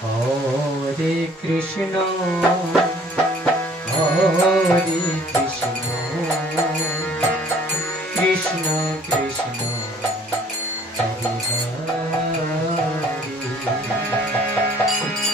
Hare Krishna, Hare Krishna, Krishna Krishna, Hare Hare,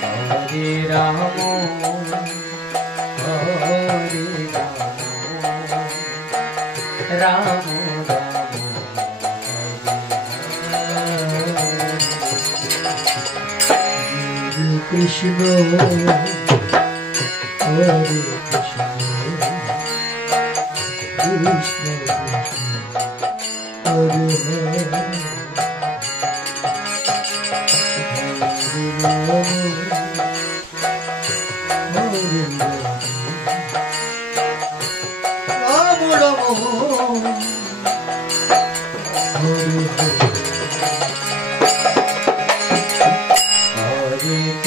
Hare Rama, Hare Rama, Rama Krishna, Hare Krishna, Krishna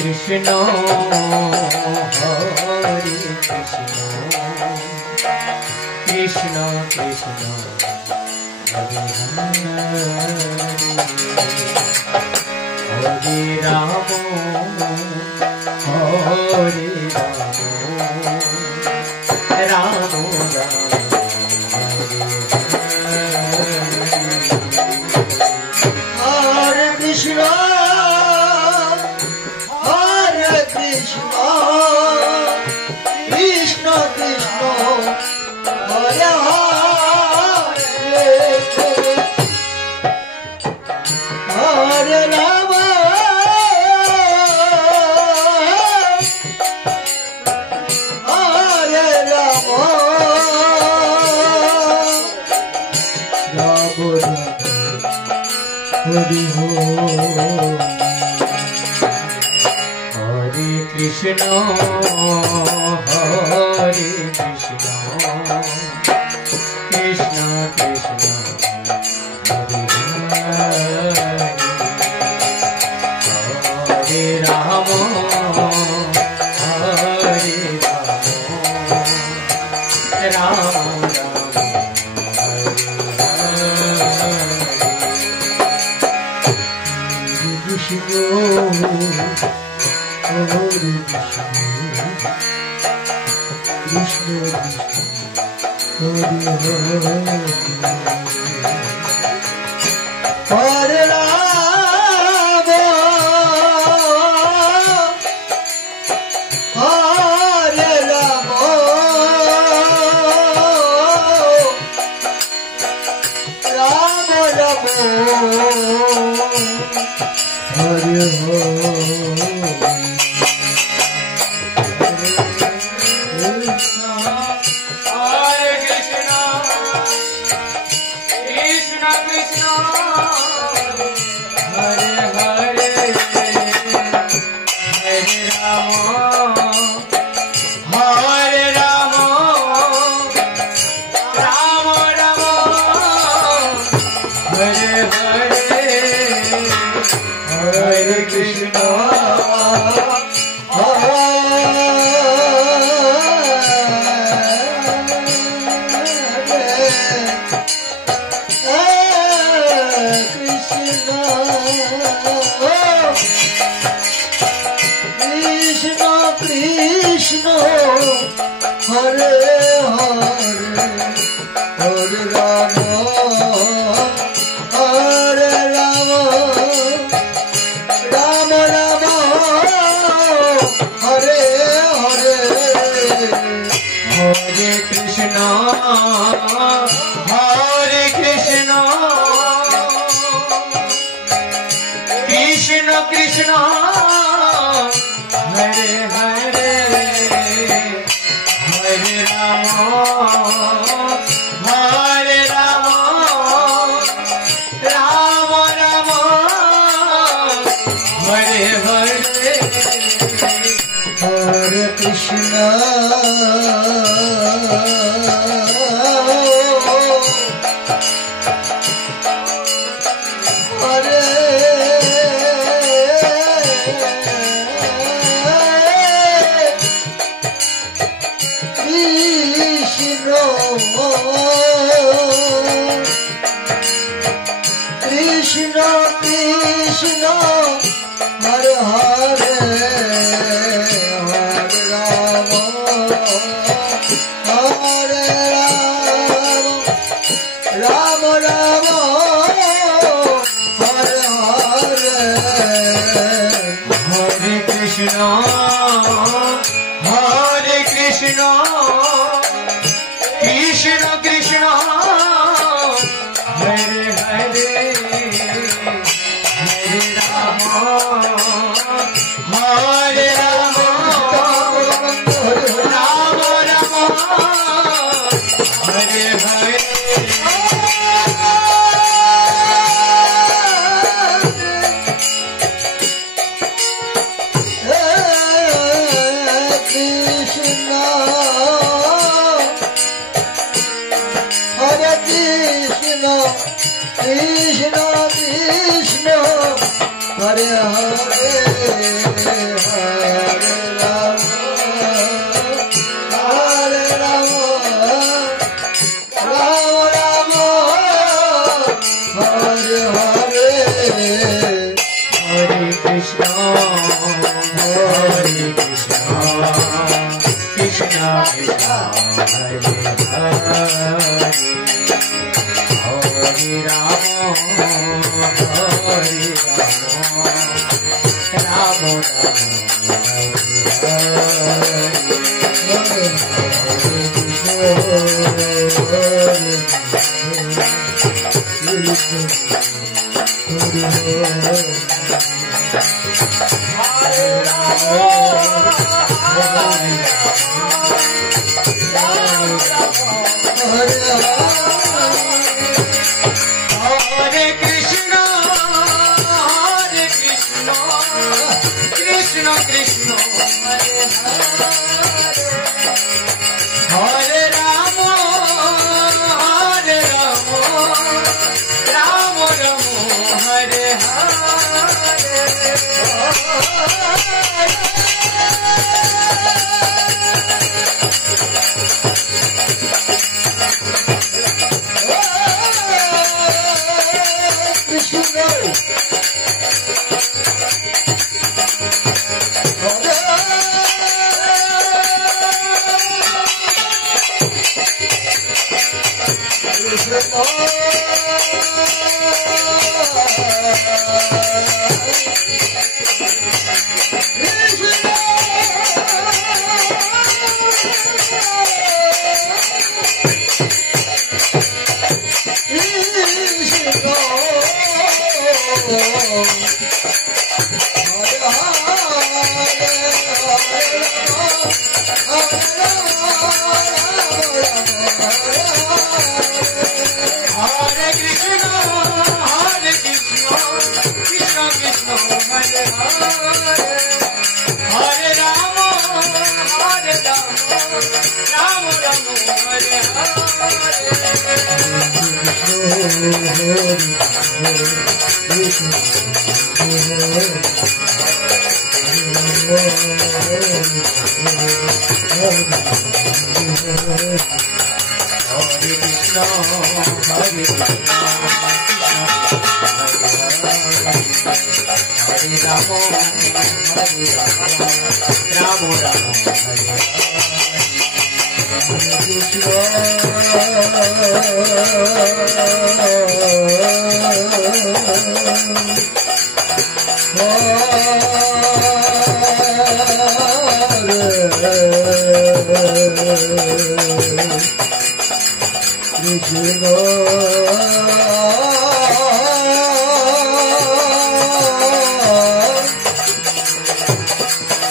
Krishna, Hare Krishna, Hare Krishna, Krishna Krishna, Hare Hare, Hare Rama, Hare Rama, Rama Hare Krishna. Krishna Krishna, Hare Hare, Hare Rama, Hare Rama, Rama Hare Hare. Hare Krishna, Hare Krishna, Krishna Krishna, Hare Hare, Hare Rama, Hare Rama, Rama Krishna, Hare Krishna, Krishna Krishna, Hare Rama, Hare Rama, Rama Rama, Hare Hare. Hare Krishna, Krishna, Hare Hare, Hare Rama, Hare Rama, Rama Rama, Hare Hare, Hare Krishna, Hare Krishna, Krishna Krishna, Hare Hare, Hare Rama, Hare Rama, Rama Rama, Hare Hare, Hare Krishna, Krishna Krishna, Hare Hare. Krishna, Hare Krishna, Krishna Krishna, Hare Hare, Hare Rama, Hare Rama, Rama Rama, Hare Hare. Krishna Krishna Hare Hare Hare Rama Hare Rama Rama Rama Hare Hare Hare Krishna, Hare Krishna, Krishna Krishna, Hare Hare, Hare Rama, Hare Rama, Rama Hare Krishna,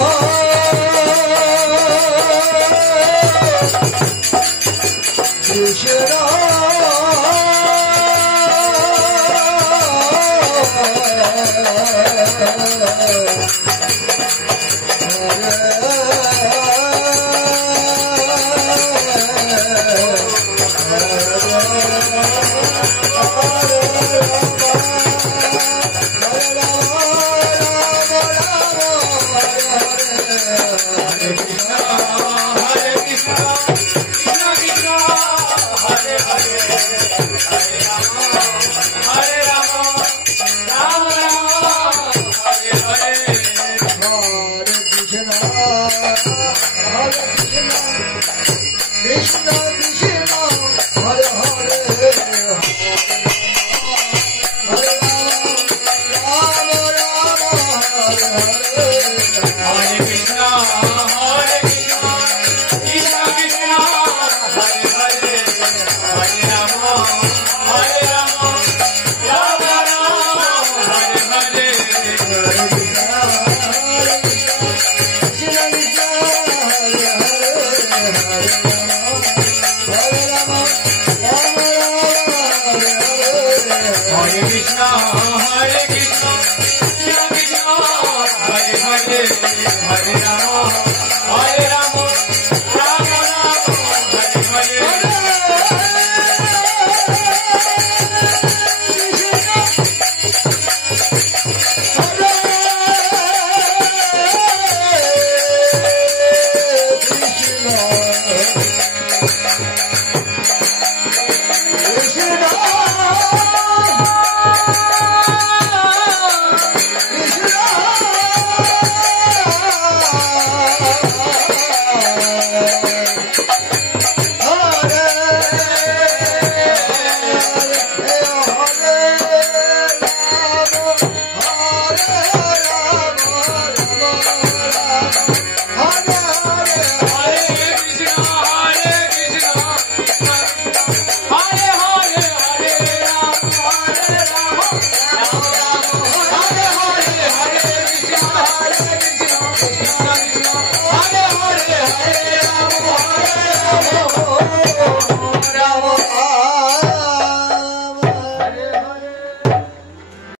Hare Krishna, Krishna Krishna, Hare Hare, Hare Rama, Hare Rama, Rama Rama, Hare Hare Krishna, Krishna Krishna, Hare Hare, Hare Rama, Rama Rama, Hare Hare. Hare Krishna, Krishna Krishna, Hare Hare, Hare Rama.